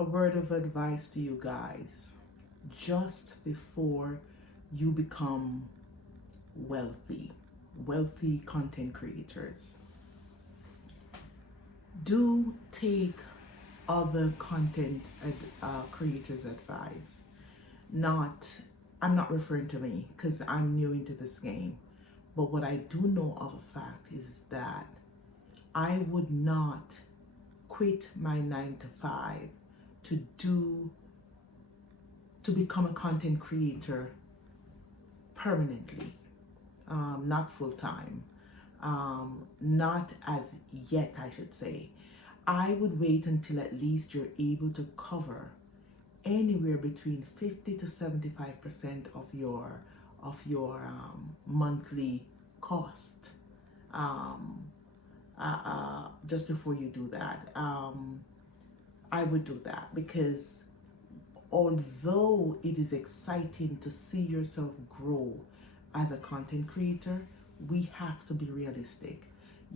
A word of advice to you guys. Just before you become wealthy, wealthy content creators, do take other content creators' advice. Not, I'm not referring to me because I'm new into this game, but what I do know of a fact is that I would not quit my 9 to 5 to become a content creator permanently, not full time, not as yet, I should say. I would wait until at least you're able to cover anywhere between 50 to 75% of your monthly cost. Just before you do that, I would do that because although it is exciting to see yourself grow as a content creator, we have to be realistic.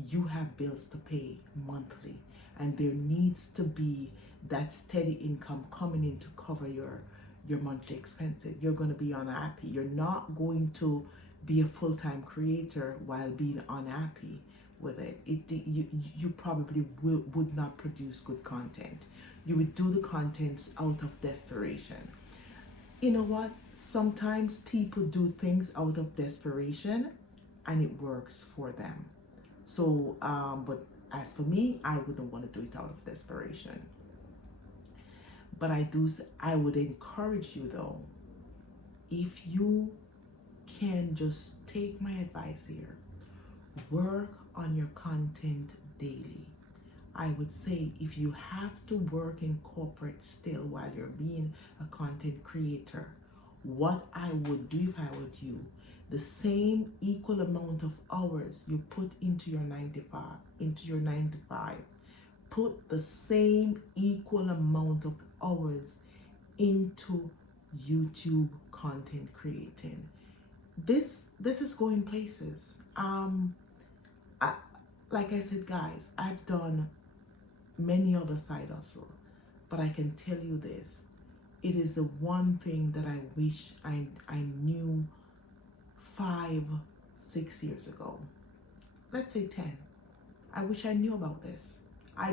You have bills to pay monthly, and there needs to be that steady income coming in to cover your monthly expenses. You're going to be unhappy. You're not going to be a full-time creator while being unhappy with it. You probably would not produce good content. You would do the contents out of desperation. You know what? Sometimes people do things out of desperation and it works for them. So, but as for me, I wouldn't want to do it out of desperation. But I would encourage you though, if you can just take my advice here, work on your content daily. I would say if you have to work in corporate still while you're being a content creator, what I would do if I were you, the same equal amount of hours you put into your 9 to 5, put the same equal amount of hours into YouTube content creating. This is going places. Like I said, guys, I've done many other side hustle, but I can tell you this: it is the one thing that I wish I knew 5-6 years ago. Let's say 10. I wish I knew about this. I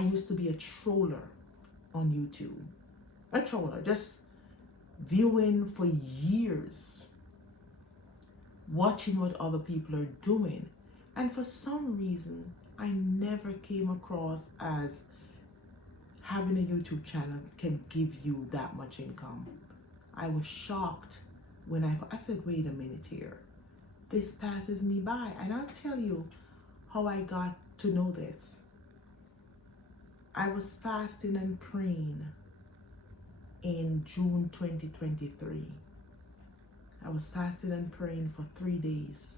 used to be a troller on YouTube. A troller, just viewing for years, watching what other people are doing. And for some reason, I never came across as having a YouTube channel can give you that much income. I was shocked when I said, wait a minute here. This passes me by. And I'll tell you how I got to know this. I was fasting and praying in June 2023. I was fasting and praying for 3 days.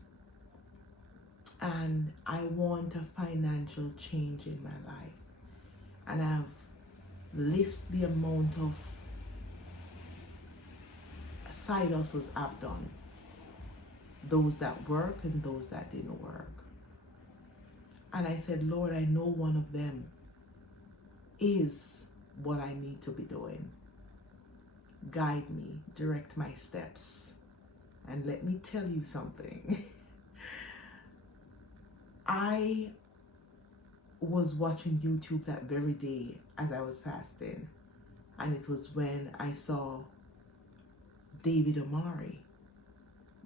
And I want a financial change in my life. And I've listed the amount of side hustles I've done. Those that work and those that didn't work. And I said, Lord, I know one of them is what I need to be doing. Guide me, direct my steps. And let me tell you something. I was watching YouTube that very day as I was fasting. And it was when I saw David Amari,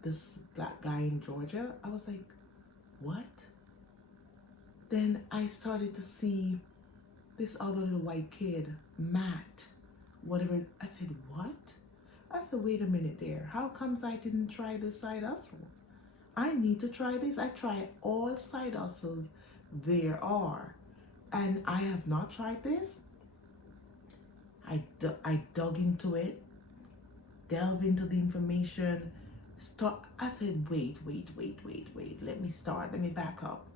this black guy in Georgia. I was like, what? Then I started to see this other little white kid, Matt, whatever. I said, what? I said, wait a minute there. How comes I didn't try this side hustle? I need to try this. I try all side hustles there are. And I have not tried this. I dug into it, delve into the information. I said, wait. Let me back up.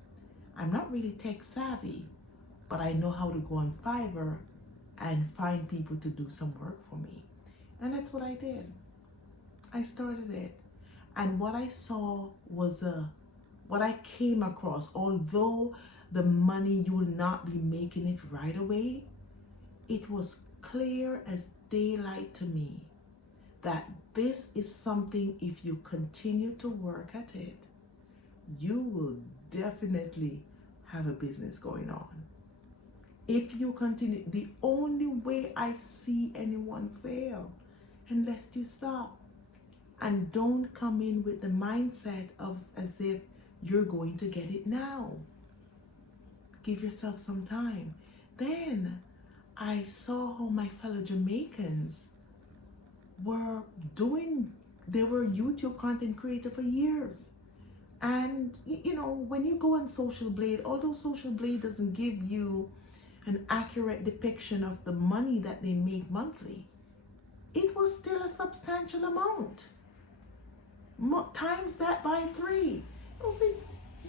I'm not really tech savvy, but I know how to go on Fiverr and find people to do some work for me. And that's what I did. I started it. And what I saw was what I came across, although the money, you will not be making it right away. It was clear as daylight to me that this is something, if you continue to work at it, you will definitely have a business going on. If you continue, the only way I see anyone fail, unless you stop and don't come in with the mindset of as if you're going to get it now. Give yourself some time. Then I saw how my fellow Jamaicans were doing, they were YouTube content creator for years. And you know, when you go on Social Blade, although Social Blade doesn't give you an accurate depiction of the money that they make monthly, it was still a substantial amount. Times that by 3. I was like,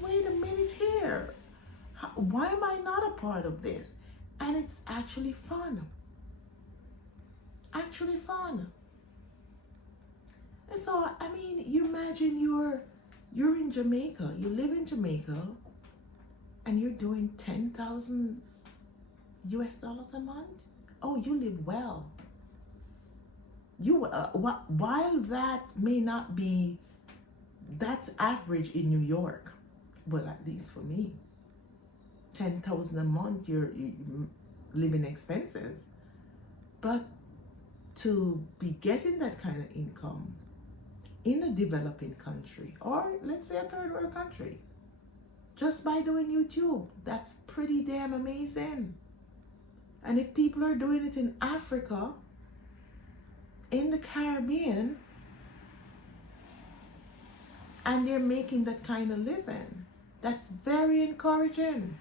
wait a minute here. Why am I not a part of this? And it's actually fun. Actually fun. And so, I mean, you imagine you're in Jamaica, you live in Jamaica, and you're doing 10,000 US dollars a month. Oh, you live well. You while that may not be, that's average in New York, well, at least for me, 10,000 a month, you living expenses, but to be getting that kind of income in a developing country, or let's say a third world country, just by doing YouTube, that's pretty damn amazing. And if people are doing it in Africa, in the Caribbean, and they're making that kind of living, that's very encouraging.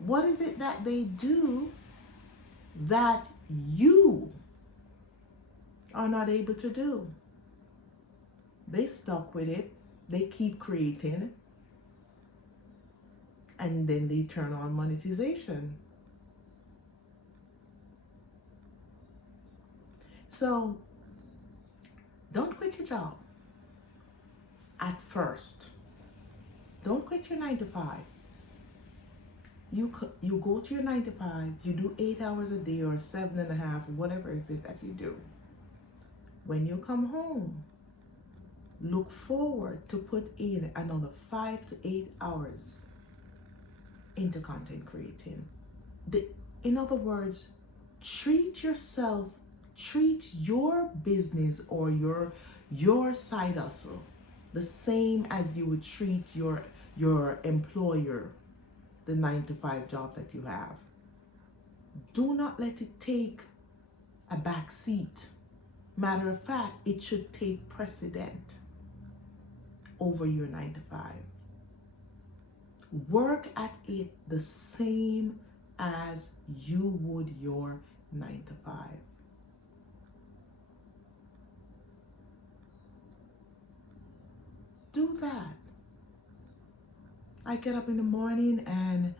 What is it that they do that you are not able to do? They stuck with it, they keep creating, and then they turn on monetization. So don't quit your job at first. Don't quit your 9 to 5. You go to your 9 to 5, you do 8 hours a day or 7.5, whatever is it that you do. When you come home, look forward to put in another 5 to 8 hours into content creating. In other words, treat yourself, treat your business or your side hustle the same as you would treat your employer, the 9 to 5 job that you have. Do not let it take a back seat. Matter of fact, it should take precedent over your 9 to 5. Work at it the same as you would your 9 to 5. Do that. I get up in the morning and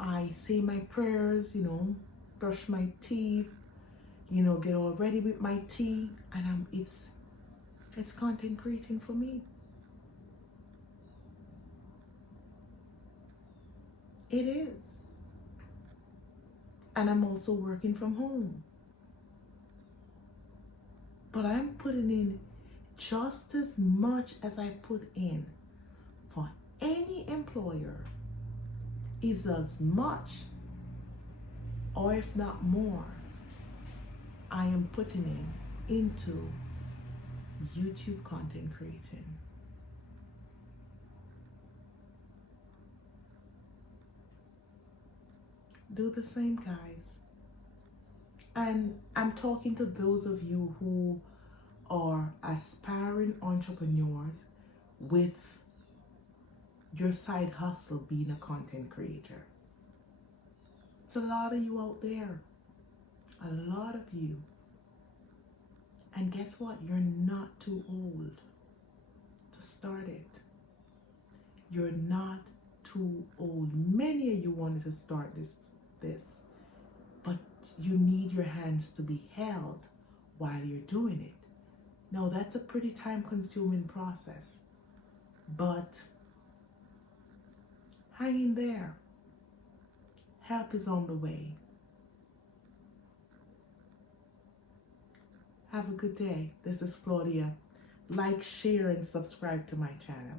I say my prayers, brush my teeth, get all ready with my tea, and it's content creating for me. It is. And I'm also working from home. But I'm putting in just as much as I put in for any employer, is as much, or if not more, I am putting into YouTube content creating. Do the same, guys. And I'm talking to those of you who are aspiring entrepreneurs with your side hustle being a content creator. It's a lot of you out there. A lot of you. And guess what? You're not too old to start it. You're not too old. Many of you wanted to start this, but you need your hands to be held while you're doing it. Now, that's a pretty time-consuming process, but hang in there. Help is on the way. Have a good day. This is Claudia. Like, share, and subscribe to my channel.